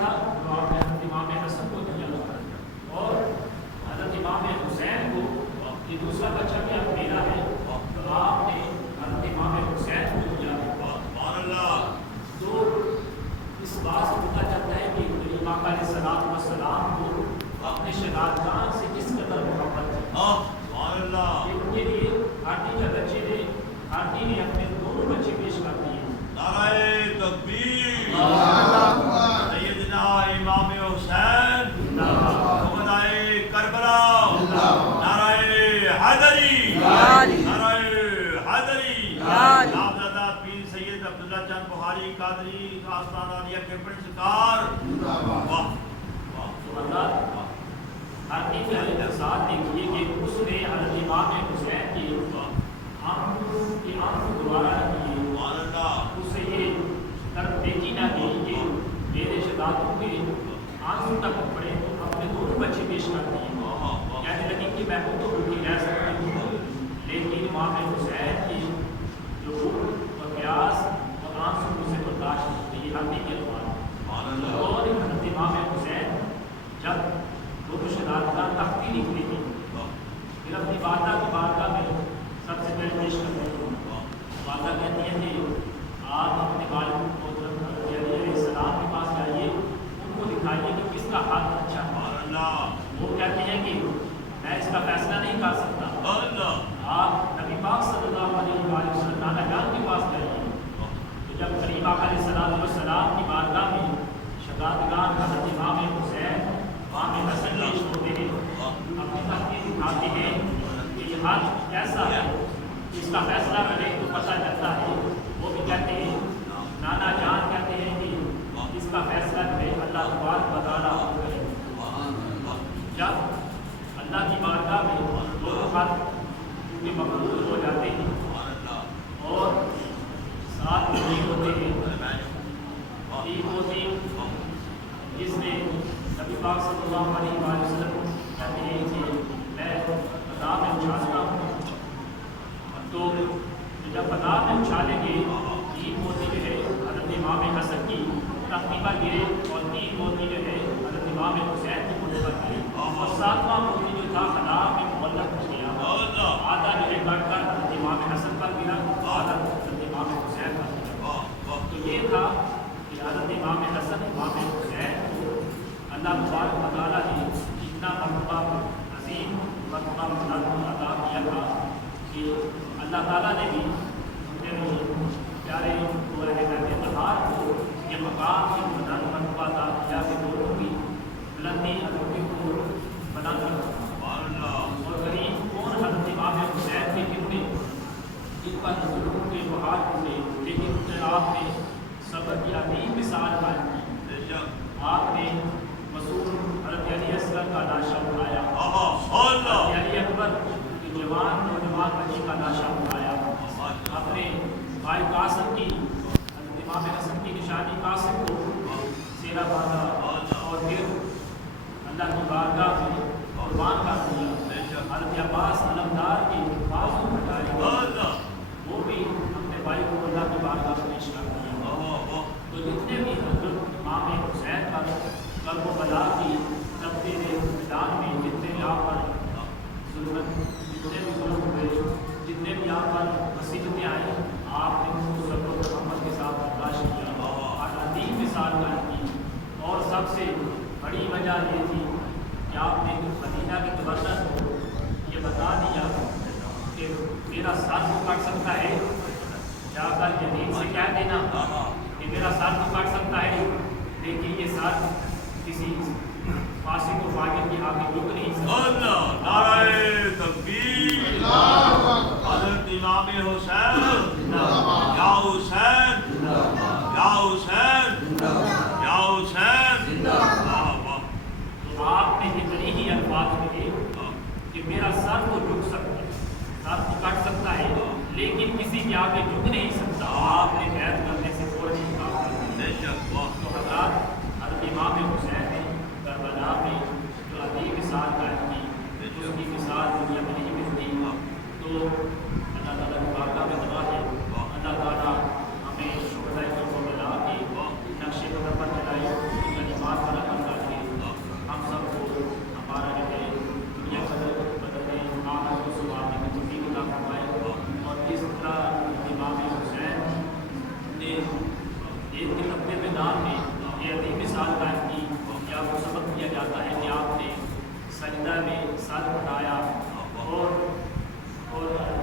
تھا جو آپ نے حضرت امام حسن کو دیا، اور حضرت امام حسین کو یہ دوسرا بچہ بھی اب میرا ہے تو آپ نے حضرت امام حسین کو دیا ہے۔ تو اس بات سے پتہ چلتا ہے کہ امام علیہ السلام والسلام کو اپنے شہادتان سے کس قدر محبت ہے۔ ان کے لیے آنٹی کا بچے نے آنٹی نے اپنے دونوں بچے پیش کر دیے۔ نعرہ تکبیر، سیدنا امام حسین، شہدائے کربلا، نعرہ حیدری، نعرہ حیدری، نامزدہ پیر سید عبداللہ چند بخاری قادری آستانہ عالیہ کے پرسکار۔ واہ آنٹی کے ساتھ دیکھیے کہ اس نے حضرت امام حسین کی آنکھ دوبارہ کیے، اس سے یہ طرف دیکھی نہ گئی کہ میرے شہادتوں کے آنسو تک پڑے تو اپنے دونوں بچے پیش کر دیے۔ کہنے لگی کہ میں خود تو بھوکی رہ سکتی ہوں، لیکن امام حسین کی جو بھوک اور پیاس اور آنسو مجھے برداشت نہیں ہوئی۔ آنٹی کے دوبارہ اور حضرت امام حسین جب دونوں شہادتان تختی نکلی تھی پھر اپنی والدہ کی بارگاہ میں سب سے پہلے پیش کرتے ہیں۔ والدہ کہتی ہیں کہ آپ اپنے والد محترم حضرت علی علیہ السلام کے پاس جائیے، ان کو دکھائیے کہ کس کا حال اچھا ہے۔ وہ کہتے ہیں کہ میں اس کا فیصلہ نہیں کر سکتا، آپ نبی پاک صلی اللہ علیہ وآلہ وسلم نانا جان کے پاس جائیے۔ تو جب کریم آقا علیہ السلام کی بارگاہ میں شہادتگان حضرت امام حسین امام حسن پیش ہوتے ہیں، اپنی تختی دکھاتے ہیں کہ یہ حال کیسا ہے، اس کا فیصلہ کریں تو پتہ چلتا ہے۔ وہ بھی کہتے ہیں، نانا جان کہتے ہیں کہ اس کا فیصلہ کرے اللہ تبارک و تعالیٰ کرے۔ جب اللہ کی بارگاہ میں دونوں خط کیونکہ مقبول ہو جاتے ہیں اور ساتھ عید ہوتے ہیں، عید ہوتی جس میں نبی پاک صلی اللہ علیہ وآلہ وسلم کہتے ہیں کہ میں فضا میں اچھالتا ہوں، تو جب فضا میں اچھالیں گے تین موتی جو ہے حضرت امام حسن کی تختی پر گرے اور تین موتی جو ہے حضرت امام حسین کی موتی پر گرے، اور ساتواں موتی جو تھا خلا میں معلق ہو گیا، آدھا جو ہے کٹ کر حضرت امام حسن پر گرا، آدھا حضرت امام حسین پر گرا۔ تو یہ تھا کہ حضرت امام حسن امام حسین کو اللہ تبارک و تعالیٰ نے اتنا مرتبہ عظیم مرتبہ عطا کیا تھا کہ اللہ تعالیٰ نے بھی اپنے پیارے بہار کو یہ مقام کی بلند مرتبہ عطا کیا کہ لوگوں کی بلندی عظمت کو بلند رکھا۔ اور غریب کون حضرت امام حسین کے کتنے ان پر ظلم کے بہار ہوئے، لیکن آپ نے صبر کی عظیم مثال قائم کی۔ آپ نے مسعود حضرت علی اصغر کا لاشا اٹھایا، حضرت علی اکبر کی جوان نوجوان بچی کا لاشا اٹھایا، اپنے بھائی قاسم کی حضرت امام حسن کی نشانی قاسم کو سیرا باندھا اور پھر اللہ کی بارگاہ میں قربان کر دیا۔ حضرت عباس علمدار کی بازو ہٹائی، وہ بھی اپنے بھائی کو اللہ کی بارگاہ میں پیش کر دیا۔ تو جتنے بھی حضرت امام حسین پر کرب و بلا کی تبدیل میدان میں جتنے بھی آپ پر جتنے بھی ظلم ہوئے، جتنے بھی آپ پر مصیبتیں آئیں، آپ نے ان کو صبر و محبت کے ساتھ برداشت کیا اور عظیم مثال قائم کی۔ اور سب سے بڑی وجہ یہ تھی کہ آپ نے مدینہ کے گورنر کو یہ بتا دیا کہ میرا سر تو کٹ سکتا ہے، جا کر یزید سے کہہ دینا کہ میرا سر تو کٹ سکتا ہے، لیکن یہ سر کسی فاسق و فاجر کی آگے جھک نہیں سکتا۔ نعرہ تکبیر، حضرت امام حسین، یا حسین، یا حسین، یا حسین۔ تو آپ نے اتنے ہی الفاظ کہے کہ میرا سر تو جھک سکتا ہے، سر تو کٹ سکتا ہے، لیکن کسی کے آگے جھک نہیں سکتا۔ آپ نے بیعت کرنے سے فوراً انکار کر دیا۔ تو حضرات حضرت امام حسین نے کربلا میں جو عظیم مثال قائم کی، اس کی مثال دنیا میں نہیں ملتی۔ تو اللہ تعالیٰ کی بارگاہ میں دعا ہے اللہ تعالیٰ ہمیں شہدائے کربلا کے نقش قدم پر چلائے، کربلا میں ساتھ بٹھایا اور